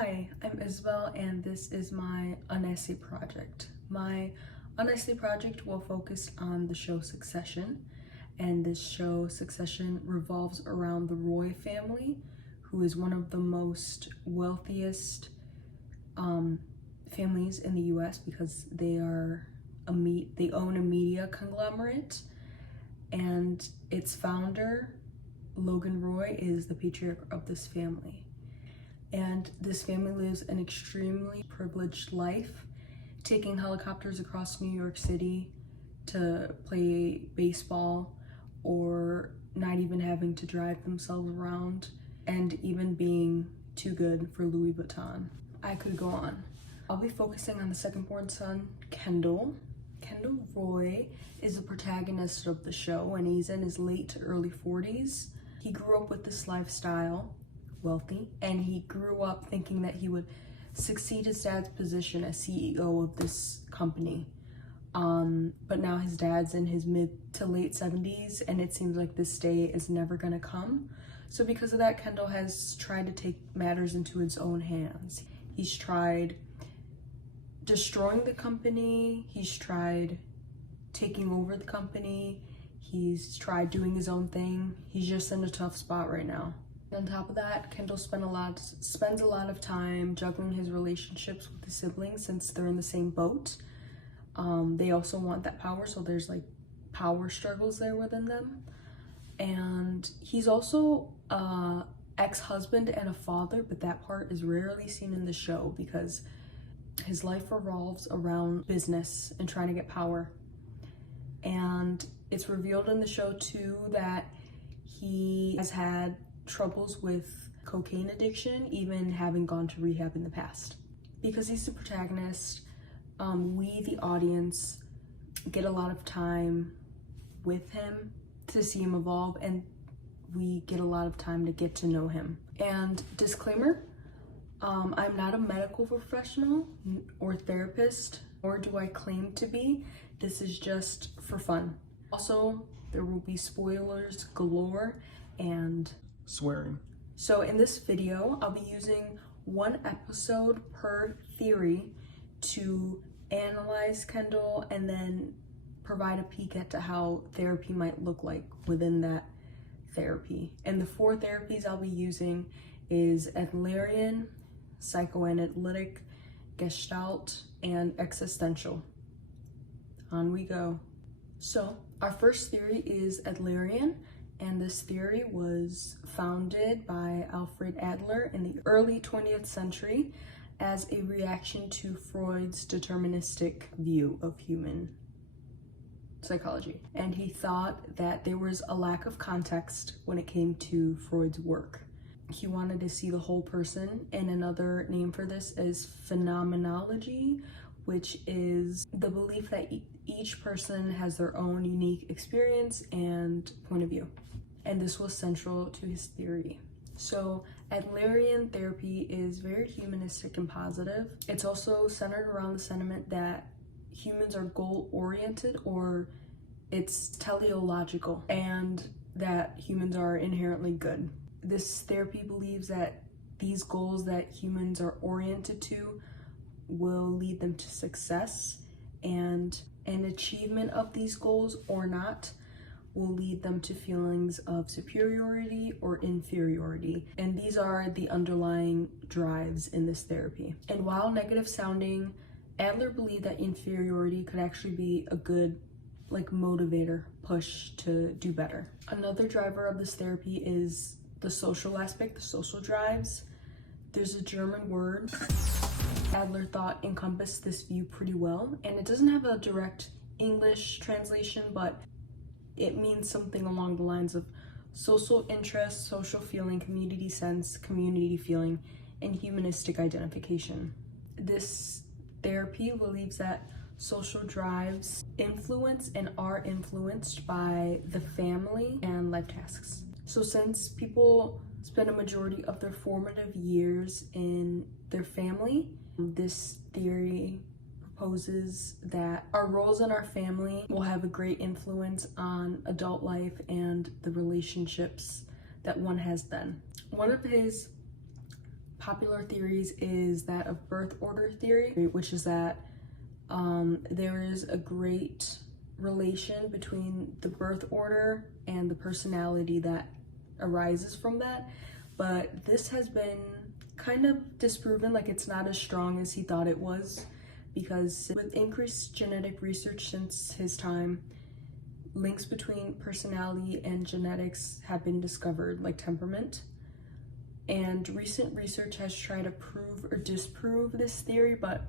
Hi, I'm Isabel and this is my unessay project. My unessay project will focus on the show Succession, and this show Succession revolves around the Roy family, who is one of the most wealthiest families in the US because they own a media conglomerate, and its founder, Logan Roy, is the patriarch of this family. And this family lives an extremely privileged life, taking helicopters across New York City to play baseball, or not even having to drive themselves around, and even being too good for Louis Vuitton. I could go on. I'll be focusing on the second-born son, Kendall. Kendall Roy is the protagonist of the show, and he's in his late to early 40s. He grew up with this lifestyle, wealthy, and he grew up thinking that he would succeed his dad's position as CEO of this company. But now his dad's in his mid to late 70s, and it seems like this day is never gonna come. So because of that, Kendall has tried to take matters into his own hands. He's tried destroying the company, he's tried taking over the company, he's tried doing his own thing. He's just in a tough spot right now. On top of that, Kendall spends a lot of time juggling his relationships with his siblings since they're in the same boat. They also want that power, so there's like power struggles there within them. And he's also a ex-husband and a father, but that part is rarely seen in the show because his life revolves around business and trying to get power. And it's revealed in the show too that he has had troubles with cocaine addiction, even having gone to rehab in the past. Because he's the protagonist, we, the audience, get a lot of time with him to see him evolve, and we get a lot of time to get to know him. And disclaimer, I'm not a medical professional or therapist, nor do I claim to be. This is just for fun. Also, there will be spoilers galore and swearing. So in this video, I'll be using one episode per theory to analyze Kendall and then provide a peek at how therapy might look like within that therapy. And the 4 therapies I'll be using is Adlerian, psychoanalytic, gestalt, and existential. On we go. So our first theory is Adlerian, and this theory was founded by Alfred Adler in the early 20th century as a reaction to Freud's deterministic view of human psychology. And he thought that there was a lack of context when it came to Freud's work. He wanted to see the whole person, and another name for this is phenomenology, which is the belief that each person has their own unique experience and point of view. And this was central to his theory. So Adlerian therapy is very humanistic and positive. It's also centered around the sentiment that humans are goal-oriented, or it's teleological, and that humans are inherently good. This therapy believes that these goals that humans are oriented to will lead them to success, and an achievement of these goals or not will lead them to feelings of superiority or inferiority. And these are the underlying drives in this therapy. And while negative sounding, Adler believed that inferiority could actually be a good motivator, push to do better. Another driver of this therapy is the social aspect, the social drives. There's a German word Adler thought encompassed this view pretty well, and it doesn't have a direct English translation, but it means something along the lines of social interest, social feeling, community sense, community feeling, and humanistic identification. This therapy believes that social drives influence and are influenced by the family and life tasks. So since people spend a majority of their formative years in their family, this theory proposes that our roles in our family will have a great influence on adult life and the relationships that one has then. One of his popular theories is that of birth order theory, which is that there is a great relation between the birth order and the personality that arises from that. But this has been kind of disproven, like it's not as strong as he thought it was, because with increased genetic research since his time, links between personality and genetics have been discovered, like temperament. And recent research has tried to prove or disprove this theory, but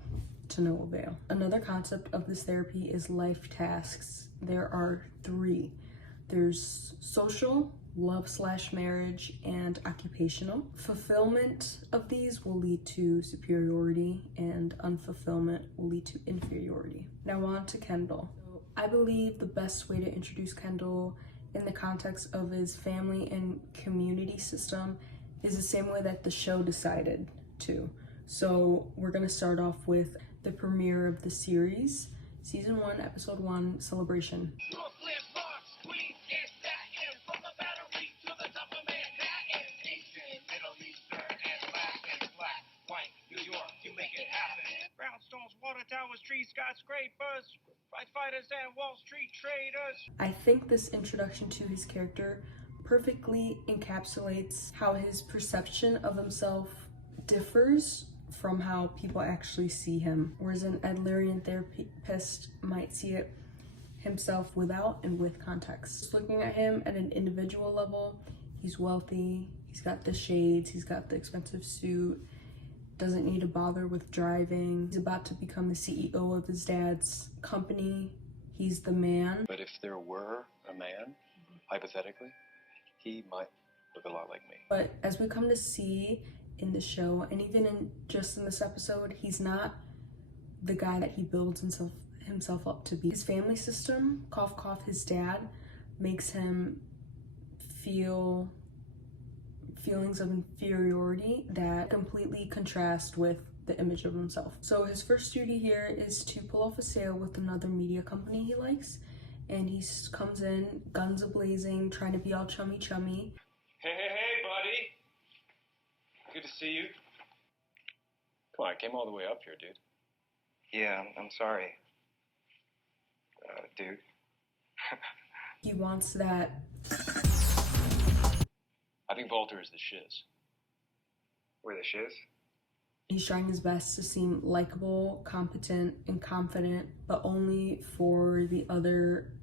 to no avail. Another concept of this therapy is life tasks. There are 3. There's social, love/marriage, and occupational. Fulfillment of these will lead to superiority, and unfulfillment will lead to inferiority. Now on to Kendall. I believe the best way to introduce Kendall in the context of his family and community system is the same way that the show decided to. So we're gonna start off with the premiere of the series, season 1, episode 1, Celebration. Towers, trees, skyscrapers, fighters, and Wall Street traders. I think this introduction to his character perfectly encapsulates how his perception of himself differs from how people actually see him. Whereas an Adlerian therapist might see it himself without and with context. Just looking at him at an individual level, he's wealthy, he's got the shades, he's got the expensive suit, doesn't need to bother with driving. He's about to become the CEO of his dad's company. He's the man. But if there were a man, hypothetically, he might look a lot like me. But as we come to see in the show, and even in this episode, he's not the guy that he builds himself up to be. His family system, cough cough, his dad, makes him feel feelings of inferiority that completely contrast with the image of himself. So his first duty here is to pull off a sale with another media company he likes, and he comes in guns a-blazing, trying to be all chummy. Hey, buddy. Good to see you. Come on, I came all the way up here, dude. Yeah, I'm sorry. Dude. He wants that. I think Walter is the shiz. We're the shiz? He's trying his best to seem likable, competent, and confident, but only for the other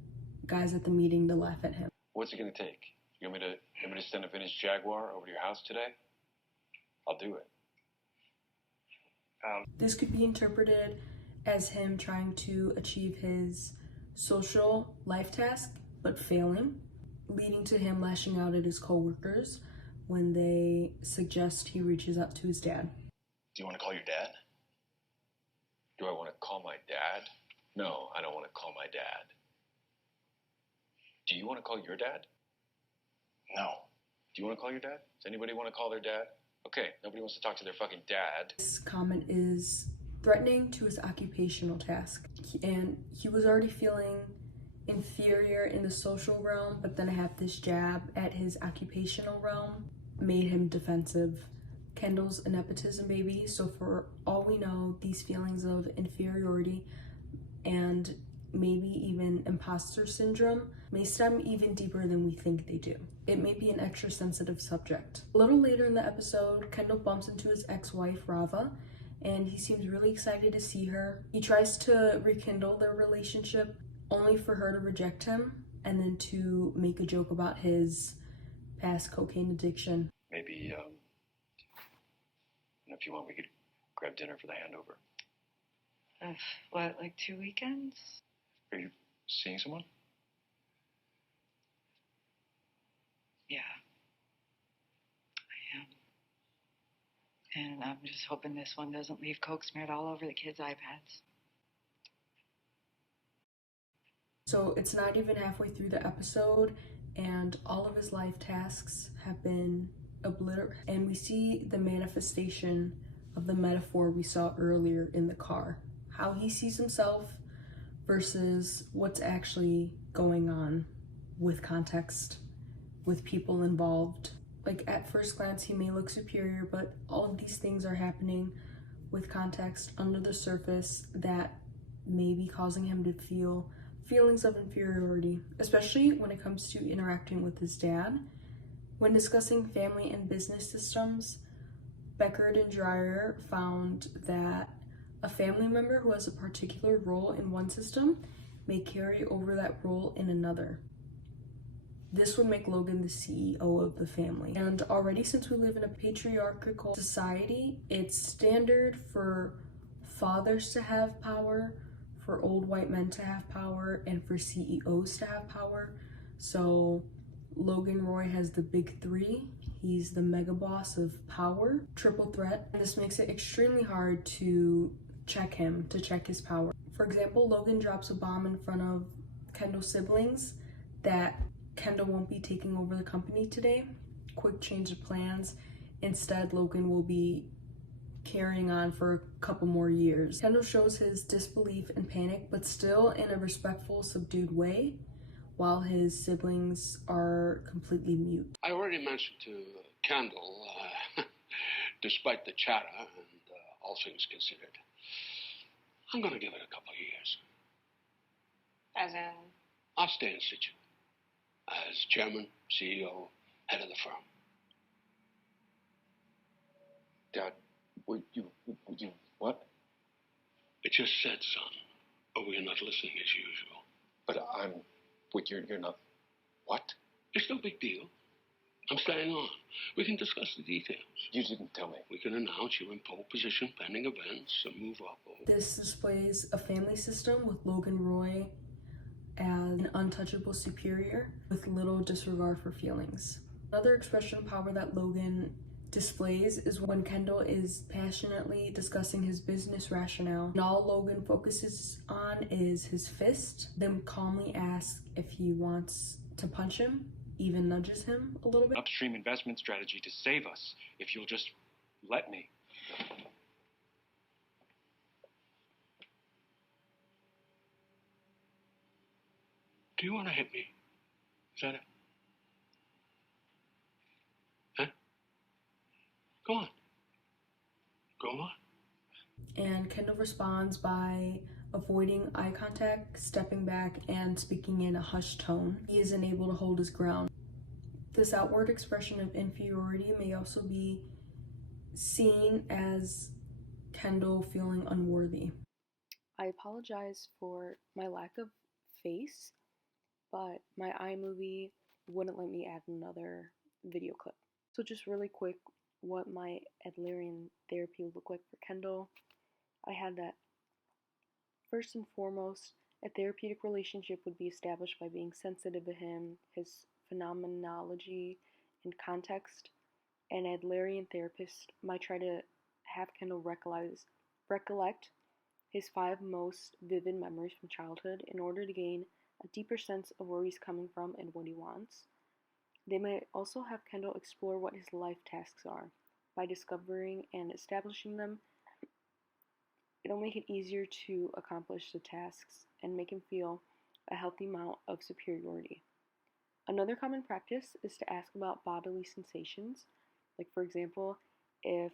guys at the meeting to laugh at him. What's it gonna take? You want me to send a vintage Jaguar over to your house today? I'll do it. This could be interpreted as him trying to achieve his social life task, but failing, leading to him lashing out at his coworkers when they suggest he reaches out to his dad. Do you want to call your dad? Do I want to call my dad? No, I don't want to call my dad. Do you want to call your dad? No. Do you want to call your dad? Does anybody want to call their dad? Okay, nobody wants to talk to their fucking dad. This comment is threatening to his occupational task, and he was already feeling inferior in the social realm, but then I have this jab at his occupational realm made him defensive. Kendall's a nepotism baby, so for all we know, these feelings of inferiority and maybe even imposter syndrome may stem even deeper than we think they do. It may be an extra sensitive subject. A little later in the episode, Kendall bumps into his ex-wife, Rava, and he seems really excited to see her. He tries to rekindle their relationship, only for her to reject him and then to make a joke about his past cocaine addiction. Maybe, if you want, we could grab dinner for the handover. What, like 2 weekends? Are you seeing someone? Yeah, I am. And I'm just hoping this one doesn't leave coke smeared all over the kids' iPads. So it's not even halfway through the episode, and all of his life tasks have been obliterated. And we see the manifestation of the metaphor we saw earlier in the car. How he sees himself versus what's actually going on with context, with people involved. Like at first glance, he may look superior, but all of these things are happening with context under the surface that may be causing him to feel feelings of inferiority, especially when it comes to interacting with his dad. When discussing family and business systems, Beckert and Dreyer found that a family member who has a particular role in one system may carry over that role in another. This would make Logan the CEO of the family. And already, since we live in a patriarchal society, it's standard for fathers to have power, for old white men to have power, and for CEOs to have power. So Logan Roy has the big three. He's the mega boss of power, triple threat. And this makes it extremely hard to check him, to check his power. For example, Logan drops a bomb in front of Kendall's siblings that Kendall won't be taking over the company today. Quick change of plans. Instead, Logan will be carrying on for a couple more years. Kendall shows his disbelief and panic, but still in a respectful, subdued way, while his siblings are completely mute. I already mentioned to Kendall, despite the chatter and all things considered, I'm going to give it a couple of years. As in? I'll stay in situ as chairman, CEO, head of the firm. Dad, would you, what? It just said, son. Oh, you're not listening as usual. But you're not, what? It's no big deal. I'm staying on. We can discuss the details. You didn't tell me. We can announce you in pole position pending events and move up. This displays a family system with Logan Roy as an untouchable superior with little disregard for feelings. Another expression of power that Logan displays is when Kendall is passionately discussing his business rationale, and all Logan focuses on is his fist, then calmly asks if he wants to punch him, even nudges him a little bit. Upstream investment strategy to save us, if you'll just let me. Do you want to hit me? Is that it? Huh? Go on. Go on. And Kendall responds by avoiding eye contact, stepping back, and speaking in a hushed tone. He is unable to hold his ground. This outward expression of inferiority may also be seen as Kendall feeling unworthy. I apologize for my lack of face, but my iMovie wouldn't let me add another video clip. So just really quick, what my Adlerian therapy would look like for Kendall. I had that first and foremost, a therapeutic relationship would be established by being sensitive to him, his phenomenology, and context. An Adlerian therapist might try to have Kendall recollect his 5 most vivid memories from childhood in order to gain a deeper sense of where he's coming from and what he wants. They might also have Kendall explore what his life tasks are. By discovering and establishing them, it'll make it easier to accomplish the tasks and make him feel a healthy amount of superiority. Another common practice is to ask about bodily sensations. Like, for example, if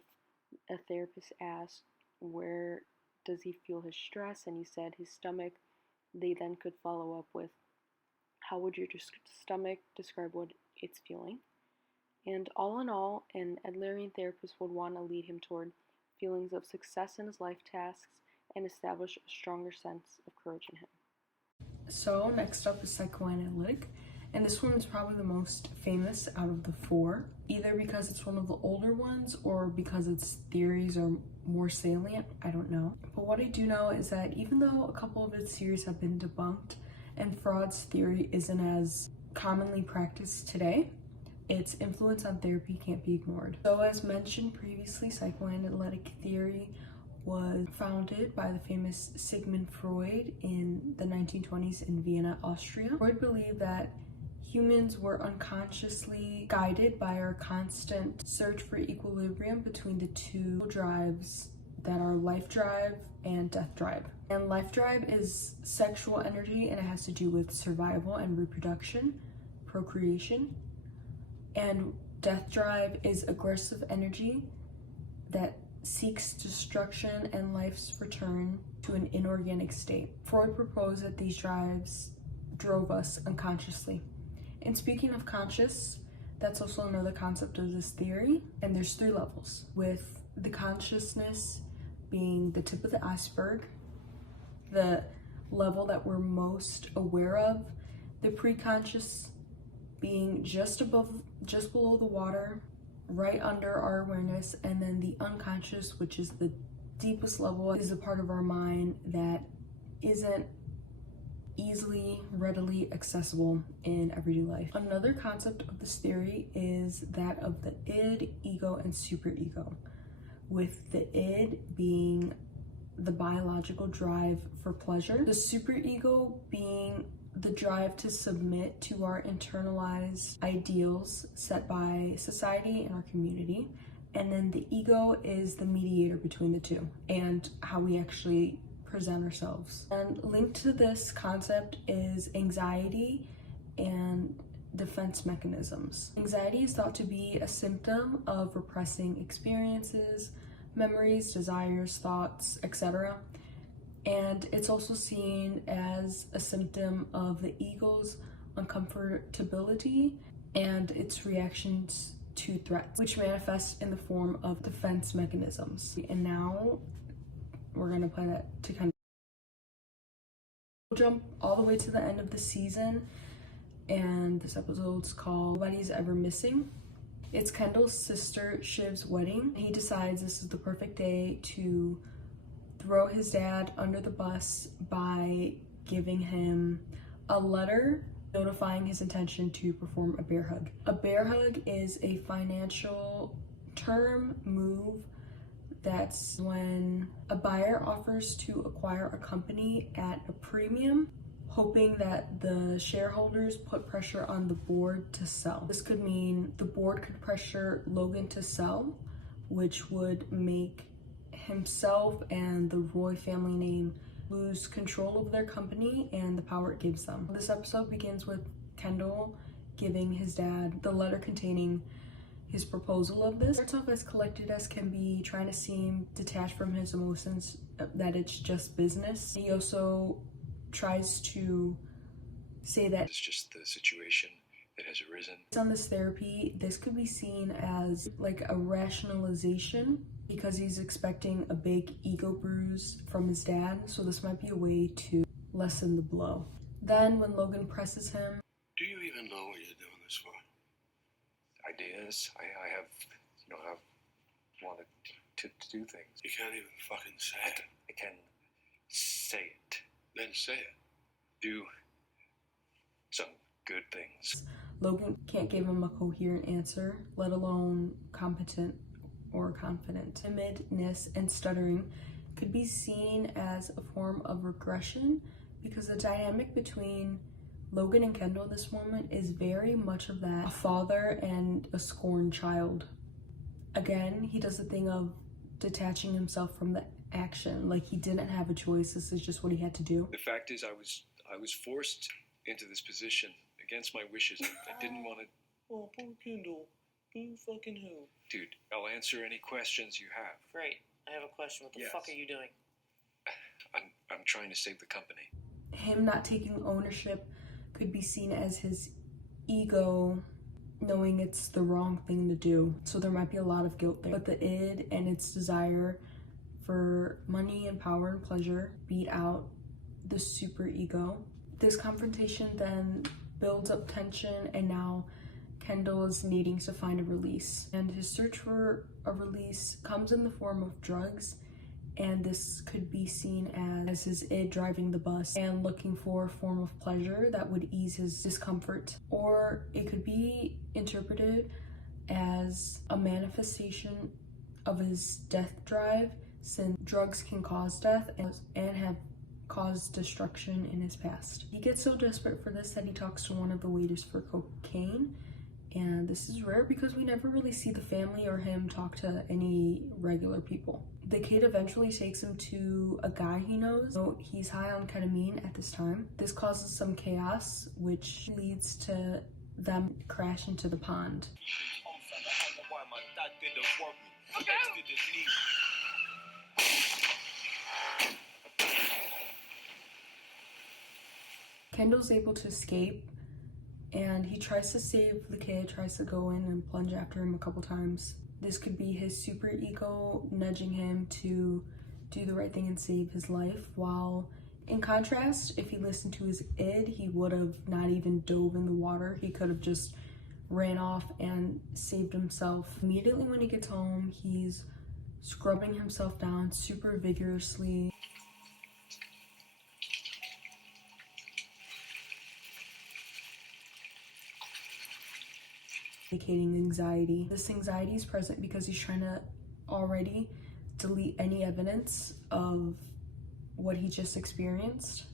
a therapist asks, where does he feel his stress, and he said his stomach, they then could follow up with, how would your stomach describe what it's feeling? And all in all, an Adlerian therapist would want to lead him toward feelings of success in his life tasks and establish a stronger sense of courage in him. So next up is psychoanalytic, and this one is probably the most famous out of the 4, either because it's one of the older ones or because its theories are more salient, I don't know. But what I do know is that even though a couple of its theories have been debunked and Freud's theory isn't as commonly practiced today, its influence on therapy can't be ignored. So as mentioned previously, psychoanalytic theory was founded by the famous Sigmund Freud in the 1920s in Vienna, Austria. Freud believed that humans were unconsciously guided by our constant search for equilibrium between the 2 drives that are life drive and death drive. And life drive is sexual energy, and it has to do with survival and reproduction, procreation. And death drive is aggressive energy that seeks destruction and life's return to an inorganic state. Freud proposed that these drives drove us unconsciously. And speaking of conscious, that's also another concept of this theory, and there's 3 levels, with the consciousness being the tip of the iceberg, the level that we're most aware of, the preconscious being just below the water, right under our awareness, and then the unconscious, which is the deepest level, is a part of our mind that isn't easily, readily accessible in everyday life. Another concept of this theory is that of the id, ego, and superego, with the id being the biological drive for pleasure, the superego being the drive to submit to our internalized ideals set by society and our community, and then the ego is the mediator between the two and how we actually present ourselves. And linked to this concept is anxiety and defense mechanisms. Anxiety is thought to be a symptom of repressing experiences, memories, desires, thoughts, etc. And it's also seen as a symptom of the ego's uncomfortability and its reactions to threats, which manifest in the form of defense mechanisms. And now we're gonna play that to Kendall. We'll jump all the way to the end of the season, and this episode's called Nobody's Ever Missing. It's Kendall's sister Shiv's wedding. He decides this is the perfect day to throw his dad under the bus by giving him a letter notifying his intention to perform a bear hug. A bear hug is a financial term move that's when a buyer offers to acquire a company at a premium, hoping that the shareholders put pressure on the board to sell. This could mean the board could pressure Logan to sell, which would make himself and the Roy family name lose control of their company and the power it gives them. This episode begins with Kendall giving his dad the letter containing his proposal of this. Starts off as collected as can be, trying to seem detached from his emotions, that it's just business. He also tries to say that It's just the situation that has arisen. based on this therapy, this could be seen as like a rationalization because he's expecting a big ego bruise from his dad, so this might be a way to lessen the blow. Then when Logan presses him, Do you even know what you're doing this for? Ideas. I have, I've wanted to do things. You can't even fucking say it. I can say it. Then say it. Do some good things. Logan can't give him a coherent answer, let alone competent or confident. Timidness and stuttering could be seen as a form of regression because the dynamic between Logan and Kendall this moment is very much of that, a father and a scorned child. Again, he does the thing of detaching himself from the action, like he didn't have a choice, this is just what he had to do. The fact is, I was forced into this position against my wishes. I didn't want to. Oh, poor Kendall. Who fucking who? Dude, I'll answer any questions you have. Great. I have a question. What the Yes. fuck are you doing? I'm trying to save the company. Him not taking ownership could be seen as his ego knowing it's the wrong thing to do. So there might be a lot of guilt there. But the id and its desire for money and power and pleasure beat out the super ego. This confrontation then builds up tension, and now Kendall is needing to find a release. And his search for a release comes in the form of drugs, and this could be seen as his id driving the bus and looking for a form of pleasure that would ease his discomfort. Or it could be interpreted as a manifestation of his death drive, since drugs can cause death and have caused destruction in his past. He gets so desperate for this that he talks to one of the waiters for cocaine, and this is rare because we never really see the family or him talk to any regular people. The kid eventually takes him to a guy he knows, so he's high on ketamine at this time. This causes some chaos, which leads to them crash into the pond. Kendall's able to escape, and he tries to save the kid, tries to go in and plunge after him a couple times. This could be his super ego nudging him to do the right thing and save his life, while in contrast, if he listened to his id, he would have not even dove in the water. He could have just ran off and saved himself. Immediately when he gets home, he's scrubbing himself down super vigorously. Indicating anxiety. This anxiety is present because he's trying to already delete any evidence of what he just experienced.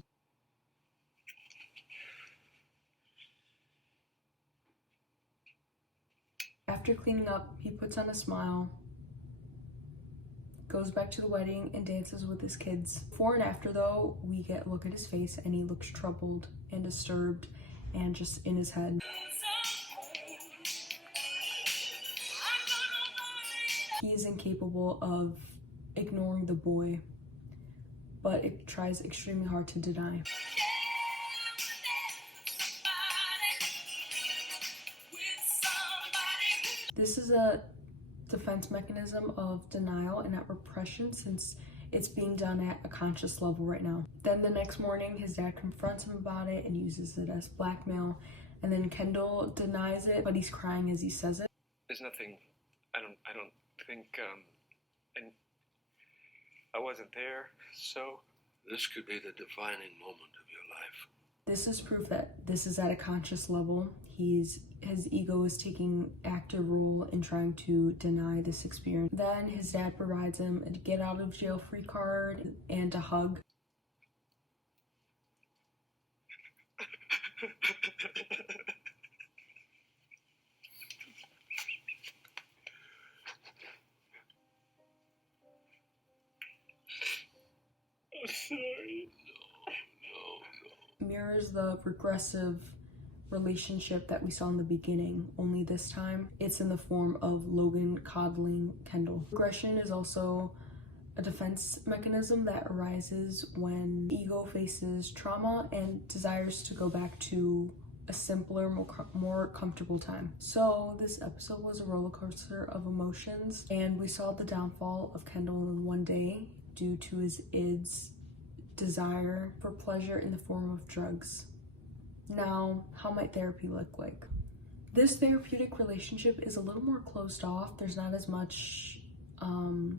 After cleaning up, he puts on a smile, goes back to the wedding and dances with his kids. Before and after though, we get a look at his face and he looks troubled and disturbed and just in his head. He is incapable of ignoring the boy, but it tries extremely hard to deny. This is a defense mechanism of denial and not repression, since it's being done at a conscious level right now. Then the next morning, his dad confronts him about it and uses it as blackmail, and then Kendall denies it, but he's crying as he says it. There's nothing. I don't think. And I wasn't there, so. This could be the defining moment of your life. This is proof that this is at a conscious level. His ego is taking active role in trying to deny this experience. Then his dad provides him a get out of jail free card and a hug. I'm sorry. Mirrors the regressive relationship that we saw in the beginning, only this time it's in the form of Logan coddling Kendall. Regression is also a defense mechanism that arises when ego faces trauma and desires to go back to a simpler, more comfortable time. So this episode was a roller coaster of emotions, and we saw the downfall of Kendall in one day due to his id's desire for pleasure in the form of drugs. Now, how might therapy look like? This therapeutic relationship is a little more closed off. There's not as much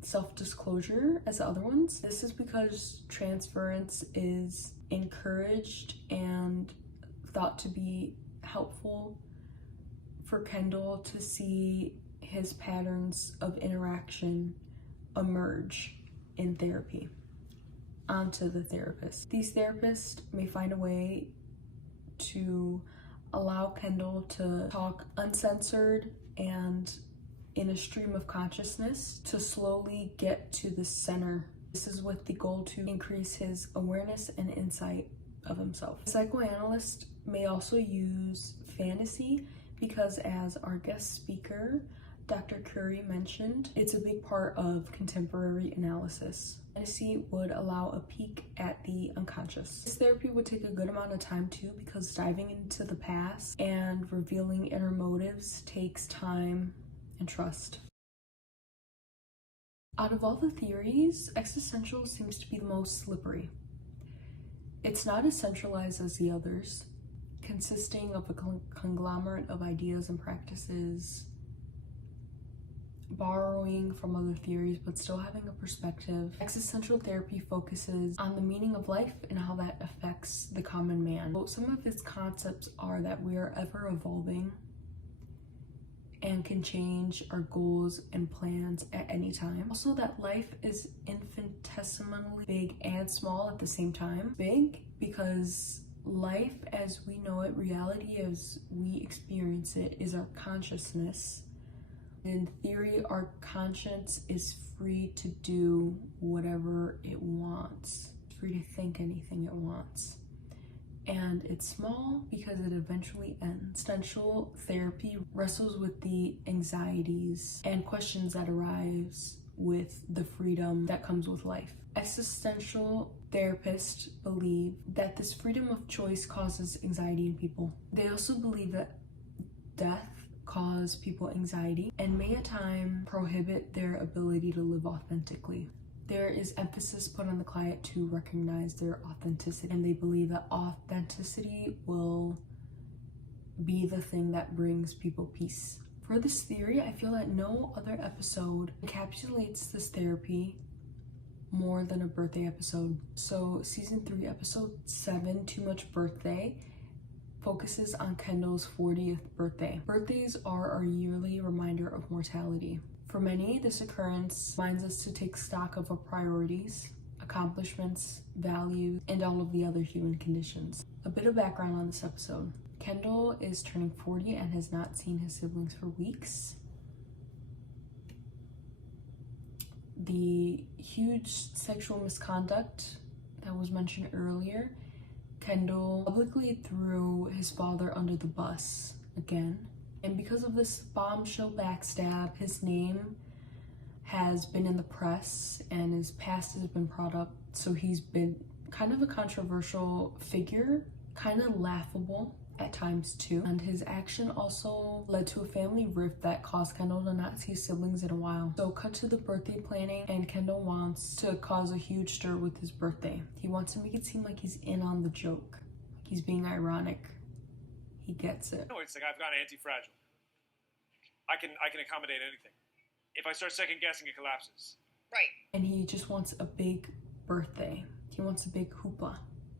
self-disclosure as the other ones. This is because transference is encouraged and thought to be helpful for Kendall to see his patterns of interaction emerge in therapy onto the therapist. These therapists may find a way to allow Kendall to talk uncensored and in a stream of consciousness to slowly get to the center. This is with the goal to increase his awareness and insight of himself. A psychoanalyst may also use fantasy because, as our guest speaker, Dr. Curry mentioned, it's a big part of contemporary analysis. Fantasy would allow a peek at the unconscious. This therapy would take a good amount of time too, because diving into the past and revealing inner motives takes time and trust. Out of all the theories, existential seems to be the most slippery. It's not as centralized as the others, consisting of a conglomerate of ideas and practices, borrowing from other theories but still having a perspective. Existential therapy focuses on the meaning of life and how that affects the common man. So some of its concepts are that we are ever evolving and can change our goals and plans at any time. Also, that life is infinitesimally big and small at the same time. Big because life as we know it, reality as we experience it, is our consciousness. In theory, our conscience is free to do whatever it wants. It's free to think anything it wants. And it's small because it eventually ends. Existential therapy wrestles with the anxieties and questions that arise with the freedom that comes with life. Existential therapists believe that this freedom of choice causes anxiety in people. They also believe that death causes people anxiety and may at times prohibit their ability to live authentically. There is emphasis put on the client to recognize their authenticity, and they believe that authenticity will be the thing that brings people peace. For this theory, I feel that no other episode encapsulates this therapy more than a birthday episode. So season 3, episode 7, Too Much Birthday, focuses on Kendall's 40th birthday. Birthdays are our yearly reminder of mortality. For many, this occurrence reminds us to take stock of our priorities, accomplishments, values, and all of the other human conditions. A bit of background on this episode. Kendall is turning 40 and has not seen his siblings for weeks. The huge sexual misconduct that was mentioned earlier, Kendall publicly threw his father under the bus again. And because of this bombshell backstab, his name has been in the press and his past has been brought up. So he's been kind of a controversial figure, kind of laughable at times too. And his action also led to a family rift that caused Kendall to not see his siblings in a while. So cut to the birthday planning, and Kendall wants to cause a huge stir with his birthday. He wants to make it seem like he's in on the joke. Like he's being ironic. He gets it. No, it's like I've got anti-fragile. I can accommodate anything. If I start second guessing, it collapses. Right. And he just wants a big birthday. He wants a big hoopla.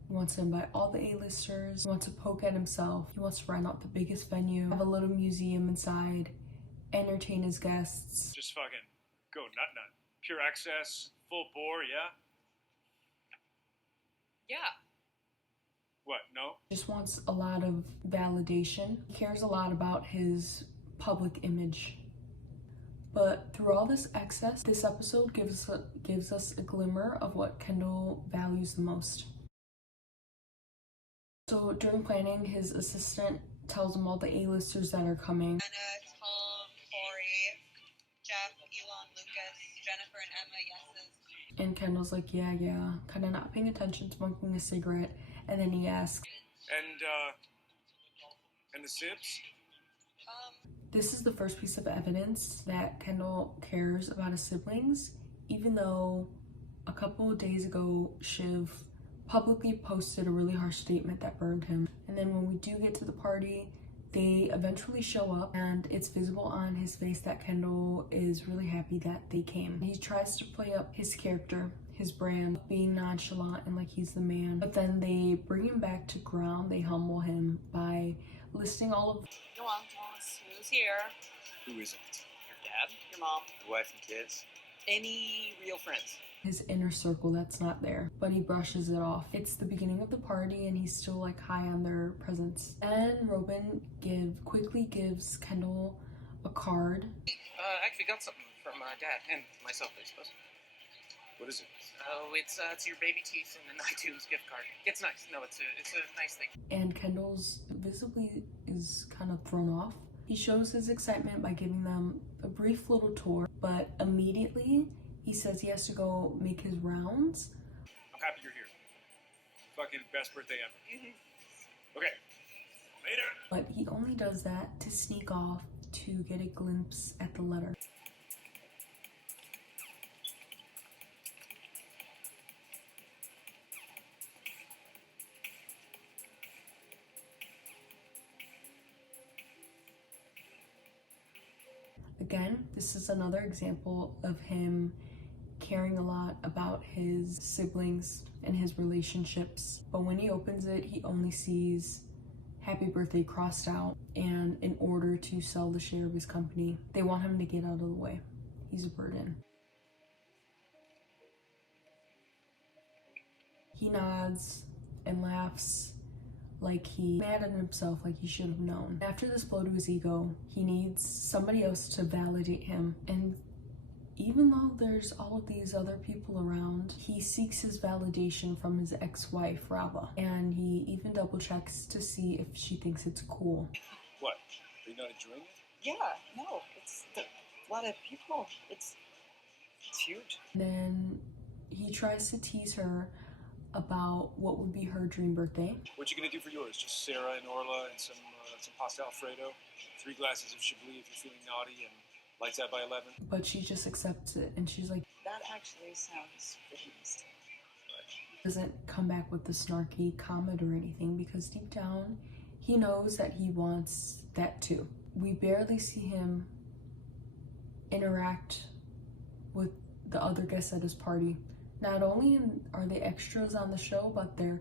He wants to invite all the A-listers. He wants to poke at himself. He wants to rent out the biggest venue, have a little museum inside, entertain his guests. Just fucking go nut. Pure excess, full bore, yeah? Yeah. What, no? Just wants a lot of validation. He cares a lot about his public image. But through all this excess, this episode gives us a glimmer of what Kendall values the most. So during planning, his assistant tells him all the A-listers that are coming. Anna, Tom, Corey, Jeff, Elon, Lucas, Jennifer, and Emma, yeses. And Kendall's like, yeah, kind of not paying attention, smoking a cigarette. And then he asks, And the Sibs? This is the first piece of evidence that Kendall cares about his siblings, even though a couple of days ago, Shiv publicly posted a really harsh statement that burned him. And then when we do get to the party, they eventually show up, and it's visible on his face that Kendall is really happy that they came. He tries to play up his character, his brand, being nonchalant and like he's the man. But then they bring him back to ground. They humble him by listing all of... Go on, tell us who's here. Who is it? Your dad, Your mom. your wife and kids, any real friends? his inner circle that's not there, but he brushes it off. It's the beginning of the party and he's still like high on their presence. And Robin quickly gives Kendall a card. Actually got something from Dad and myself, I suppose. What is it? Oh, it's your baby teeth and an iTunes gift card. It's nice. No, it's a nice thing. And Kendall's visibly is kind of thrown off. He shows his excitement by giving them a brief little tour, but immediately he says he has to go make his rounds. I'm happy you're here. Fucking best birthday ever. Okay. Later. But he only does that to sneak off to get a glimpse at the letter. Again, this is another example of him caring a lot about his siblings and his relationships. But when he opens it, he only sees happy birthday crossed out, and in order to sell the share of his company, they want him to get out of the way. He's a burden. He nods and laughs like he mad at himself, like he should have known. After this blow to his ego, he needs somebody else to validate him. And even though there's all of these other people around, he seeks his validation from his ex-wife, Rava. And he even double checks to see if she thinks it's cool. What? Are you not enjoying it? Yeah, no, it's a lot of people. It's It's huge. Then he tries to tease her about what would be her dream birthday. What you gonna do for yours? Just Sarah and Orla and some pasta Alfredo, 3 glasses of Chablis if you're feeling naughty, and lights out by 11. But she just accepts it, and she's like, That actually sounds pretty mysterious. doesn't come back with the snarky comment or anything, because deep down he knows that he wants that too. We barely see him interact with the other guests at his party. Not only are they extras on the show, but they're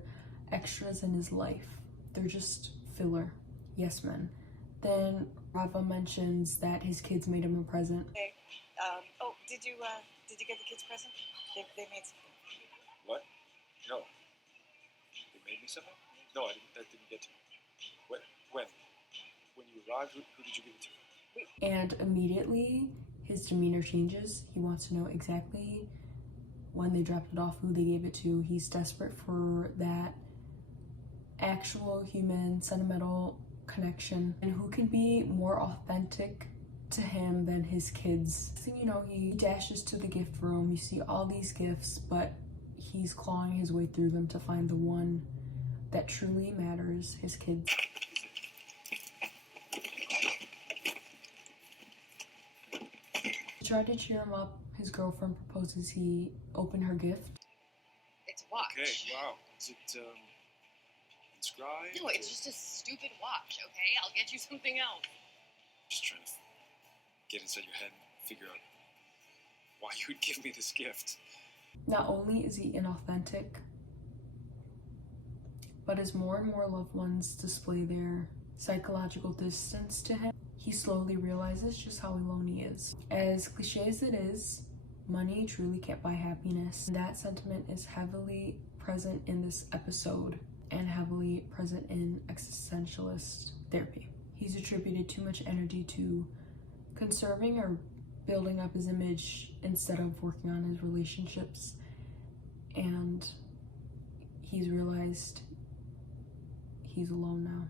extras in his life. They're just filler. Yes, men. Then Rava mentions that his kids made him a present. Okay. Did you get the kids present? They made something. What? No. They made me something? No, that didn't get to me. When you arrived, who did you give it to? And immediately his demeanor changes. He wants to know exactly when they dropped it off, who they gave it to. He's desperate for that actual human sentimental connection, and who can be more authentic to him than his kids. So, you know, he dashes to the gift room. You see all these gifts, but he's clawing his way through them to find the one that truly matters, his kids. To try to cheer him up, his girlfriend proposes he open her gift. It's a watch. Okay, wow. Is it, inscribed? No, it's just a stupid watch, okay? I'll get you something else. Just trying to get inside your head and figure out why you would give me this gift. Not only is he inauthentic, but as more and more loved ones display their psychological distance to him, he slowly realizes just how alone he is. As cliche as it is, money truly can't buy happiness. And that sentiment is heavily present in this episode and heavily present in existentialist therapy. He's attributed too much energy to conserving or building up his image instead of working on his relationships, and he's realized he's alone now.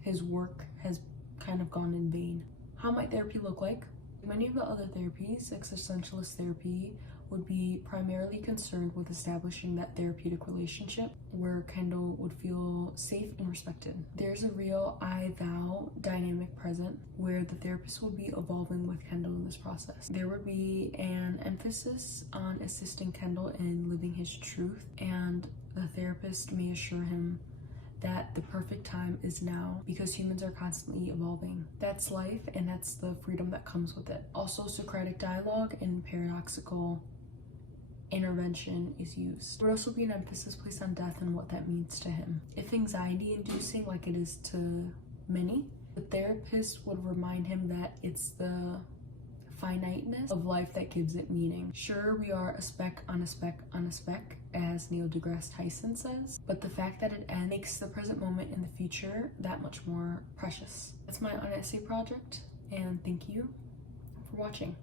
His work has kind of gone in vain. How might therapy look like? Many of the other therapies, existentialist therapy would be primarily concerned with establishing that therapeutic relationship where Kendall would feel safe and respected. There's a real I-thou dynamic present where the therapist will be evolving with Kendall in this process. There would be an emphasis on assisting Kendall in living his truth, and the therapist may assure him that the perfect time is now because humans are constantly evolving. That's life, and that's the freedom that comes with it. Also, Socratic dialogue and paradoxical intervention is used. There would also be an emphasis placed on death and what that means to him. If anxiety inducing like it is to many, the therapist would remind him that it's the finiteness of life that gives it meaning. Sure, we are a speck on a speck on a speck, as Neil deGrasse Tyson says, but the fact that it ends makes the present moment in the future that much more precious. That's my own essay project, and thank you for watching.